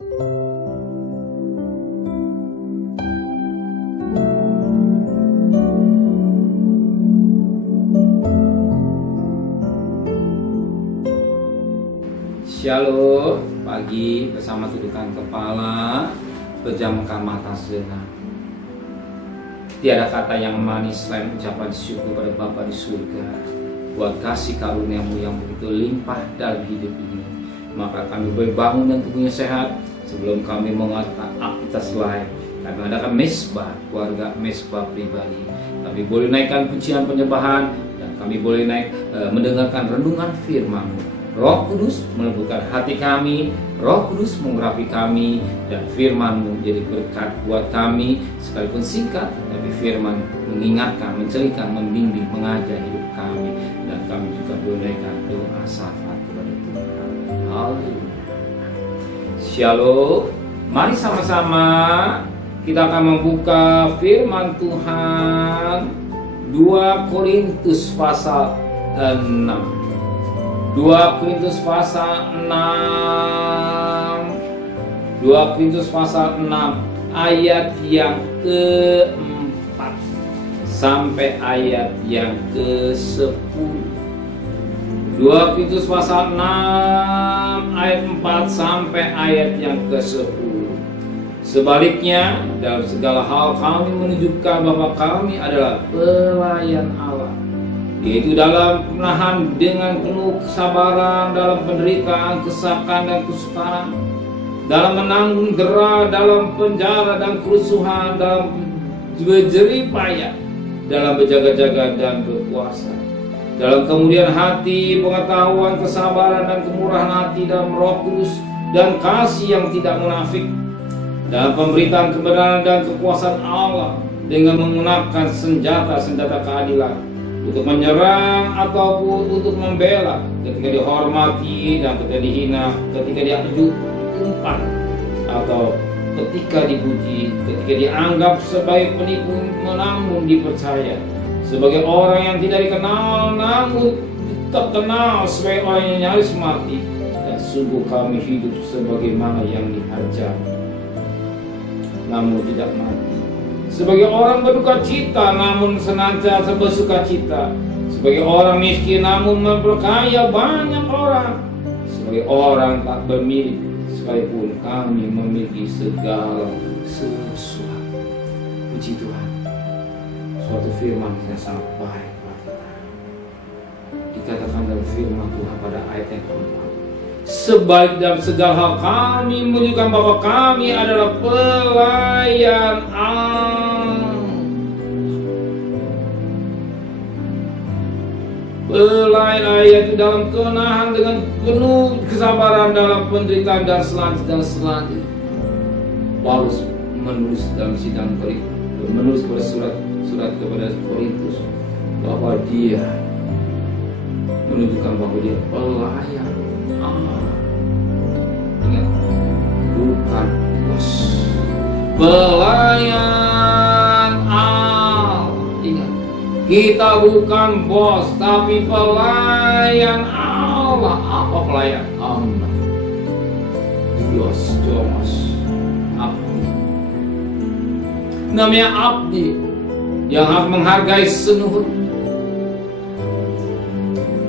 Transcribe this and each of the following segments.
Shalom, pagi bersama tudukan kepala, pejamkan mata sejenak. Tiada kata yang manis selain ucapan syukur pada Bapa di surga buat kasih karunia-Mu yang begitu limpah dalam hidup ini. Maka kami boleh bangun dan tubuhnya sehat. Sebelum kami mengatakan aktivitas lain, kami adakan mesbah, keluarga mesbah pribadi. Kami boleh naikkan pujian penyembahan dan kami boleh mendengarkan renungan firman-Mu. Roh Kudus melembutkan hati kami, Roh Kudus mengurapi kami, dan firman-Mu menjadi berkat buat kami, sekalipun singkat, tapi firman mengingatkan, menceritakan, membimbing, mengajar hidup kami, dan kami juga menaikkan doa syafaat kepada Tuhan. Haleluya. Shalom. Mari sama-sama kita akan membuka firman Tuhan 2 Korintus pasal 6. 2 Korintus pasal 6 ayat yang ke-4 sampai ayat yang ke-10. 2 Korintus pasal 6 ayat 4 sampai ayat yang ke-10. Sebaliknya, dalam segala hal kami menunjukkan bahwa kami adalah pelayan Allah, yaitu dalam penahan dengan penuh kesabaran, dalam penderitaan, kesakan dan kesukaran, dalam menanggung dera, dalam penjara dan kerusuhan, dalam berjerih payah, dalam berjaga-jaga dan berpuasa, dalam kemudian hati, pengetahuan, kesabaran dan kemurahan hati, dalam Roh Kudus dan kasih yang tidak munafik, dalam pemberitaan kebenaran dan kekuasaan Allah, dengan menggunakan senjata-senjata keadilan untuk menyerang ataupun untuk membela, ketika dihormati dan ketika dihina, ketika dianjur umpan atau ketika dipuji, ketika dianggap sebagai penipu namun dipercaya, sebagai orang yang tidak dikenal namun terkenal sebagai orang yang nyaris mati, dan sungguh kami hidup sebagaimana yang dihajar namun tidak mati, sebagai orang berduka cita namun senantiasa bersuka cita, sebagai orang miskin namun memperkaya banyak orang, sebagai orang tak bermilik sekalipun kami memiliki segala sesuatu. Puji Tuhan, suatu firman yang sangat baik buat kita. Dikatakan dalam firman Tuhan pada ayat yang keempat, sebaik dalam segala hal kami menunjukkan bahwa kami adalah pelayan Allah. Pelayan Allah itu dalam kenahan dengan penuh kesabaran, dalam penderitaan dan selanjutnya. Paulus menulis dalam sidang Korintus, menulis pada surat kepada Korintus bahwa dia menunjukkan bahwa dia pelayan Allah. Ingat, bukan bos, pelayan Allah. Ingat, kita bukan bos tapi pelayan Allah. Apa pelayan Allah? Dios abdi. Namanya abdi yang harus menghargai seluruh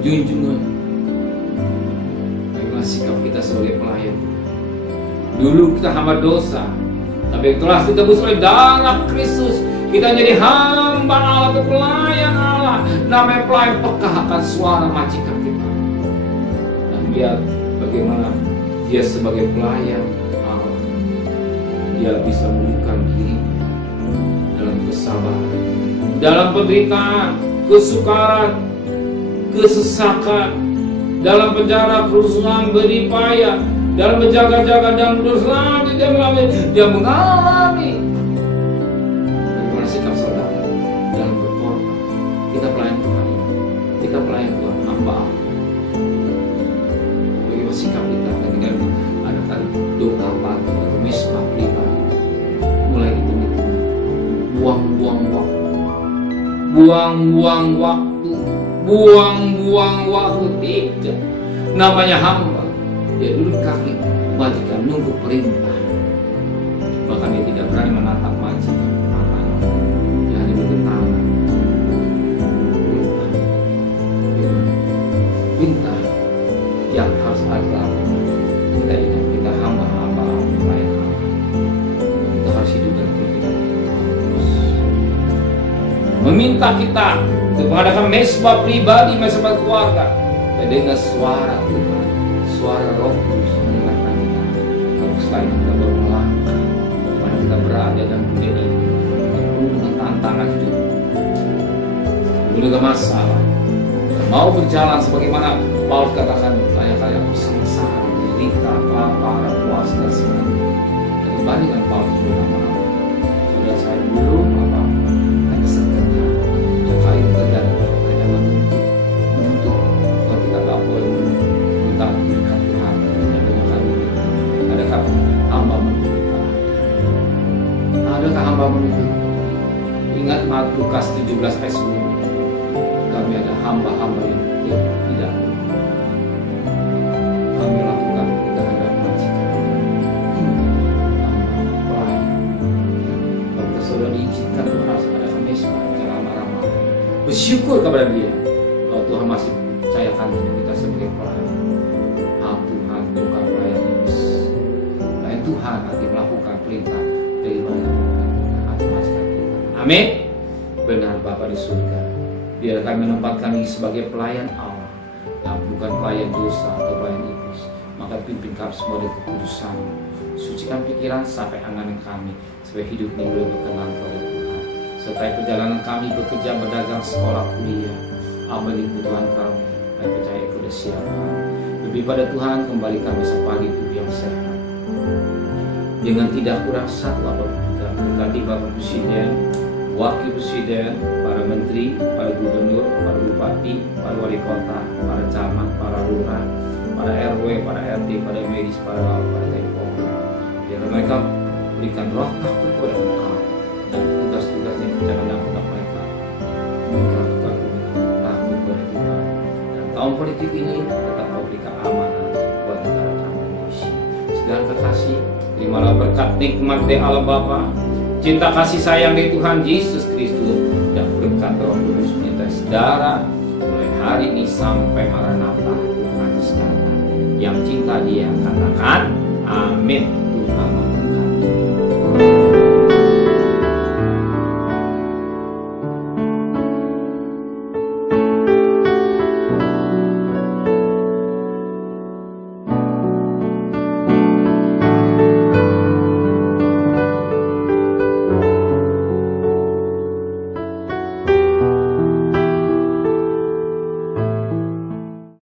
junjungan. Sikap kita sebagai pelayan. Dulu kita hamba dosa, tapi telah ditebus oleh darah Kristus, kita jadi hamba Allah atau pelayan Allah. Namanya pelayan peka akan suara majikan kita. Dan lihat bagaimana dia sebagai pelayan Allah, dia bisa menunjukkan diri dalam kesabaran, dalam penderitaan, kesukaran, kesesakan, dalam penjara, kerusuhan, beripaya, dalam berjaga-jaga dan berselanjut, dia mengalami bagaimana sikap saudara dalam berkorban. Kita pelayan Tuhan, kita pelayan Tuhan, hamba Allah. Bagaimana sikap kita ketika ada doa pagi atau mesbah pribadi, mulai hitung-hitung, buang-buang waktu, tidak. Namanya hamba, dia duduk kaki majikan nunggu perintah. Bahkan dia tidak berani menatap majikan. Dia hanya bergetangan. Perintah yang harus ada. Kita ingat, kita hamba-hamba pelayan Allah. Kita harus hidup dalam pikiran meminta kita untuk mengadakan mesbah pribadi, mesbah keluarga, dan dengan suara Tuhan, suara Roh Kudus mengingatkan kita. Kalau selain kita baru melangkah dimana kita berada dan dunia ini penuh dengan tantangan hidup, penuh dengan masalah, dan mau berjalan sebagaimana Paulus katakan, kaya-kaya bersama-sama, derita, kelaparan, puasa, dan sebagainya. Dan dibandingkan Paulus bersama-sama, saudara saya belum apa-apa, hanya sekedar yang kali terjadi hanya menuntut. Kalau kita tak boleh minta berkat Tuhan, dan dengan hal ini, adakah hamba menuntut? Adakah hamba menuntut? Ingat Lukas 17 ayat 10, kami ada hamba-hamba yang tidak kami lakukan terhadap majikan, pelayan. Kalau saudara diizinkan Tuhan harus ada mesbah, jangan marah-marah. Bersyukur kepada Dia kalau Tuhan masih percayakan kita sebagai pelayan. Tuhan bukan pelayan iblis. Pelayan Tuhan arti melakukan perintah daripada hati majikan kita. Amin. Benar Bapa di surga, biar kami menempatkan diri sebagai pelayan Allah, dan bukan pelayan dosa atau pelayan iblis. Maka pimpin kami semua dengan kekudusan, sucikan pikiran sampai angan kami, supaya hidup ini boleh berkenan kepada Tuhan. Sertai perjalanan kami bekerja, berdagang, sekolah, kuliah, apa yang kebutuhan kami, kami percaya sudah siapkan. Lebih pada Tuhan, kembali kami sepagi tubuh yang sehat, dengan tidak kurang satu apapun juga. Berkati Bapak Presiden, Wakil Presiden, para Menteri, para Gubernur, para Bupati, para Wali Kota, para Camat, para Lurah, para RW, para RT, para medis, para Polri. Biar mereka berikan roh takut kepada Engkau, dan tugas-tugas yang berjalan dalam mereka. Mereka takut kepada Tuhan. Dan tahun politik ini tetap kau berikan amanah buat negara kami Indonesia. Segala kekasih, terimalah berkat nikmat dari Allah Bapa, cinta kasih sayang dari Tuhan Yesus Kristus, dan berkat Roh Kudus menyertai saudara mulai hari ini sampai Maranatha Tuhan datang. Yang cinta Dia katakan amin.